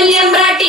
കല്യം പ്രാട്ടി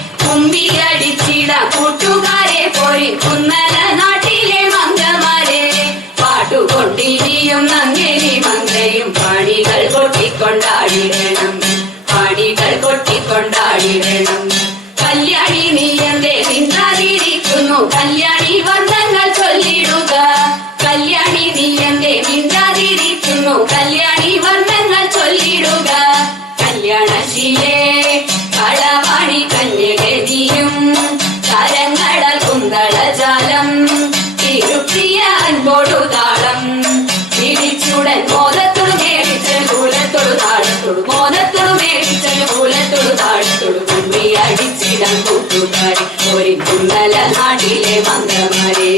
പണികൾ കൊട്ടിക്കൊണ്ടാടിടണം. പണികൾ കൊട്ടിക്കൊണ്ടാടിടണം. കല്യാണി നീ എന്തേ നിന്നാതിരിക്കുന്നു കല്യാണി ബന്ധങ്ങൾ ചൊല്ലിടുക. കല്യാണി നീ എന്തേ നിന്നാതിരിക്കുന്നു കല്യാണി ബന്ധങ്ങൾ ചൊല്ലിടുക. കല്യാണശിലേ കളവാണി കന്യകതിയും. കുന്നല നാടിലെ മന്ത്രമാരെ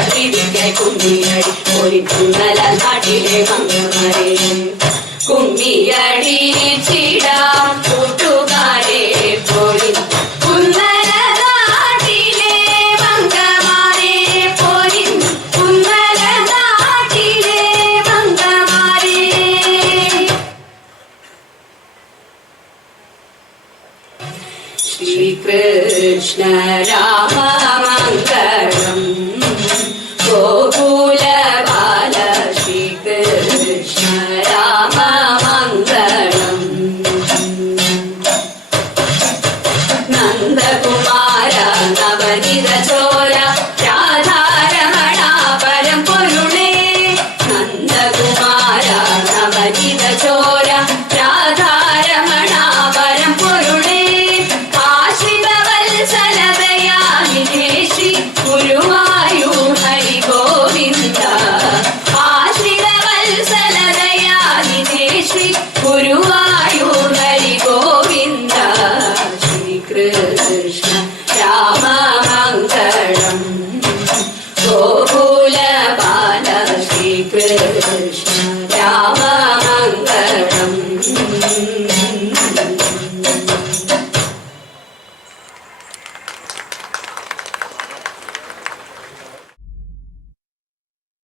കവിതയ്ക്ക് കുഞ്ഞിയടി ഒരു കുന്നല നാട്ടിലെ മങ്ങമാരെ കുമ്മിയടി ചിടാം കൂട്ടുകാരെ പോയി ശ്രീകൃഷ്ണ രാമ മംഗള 저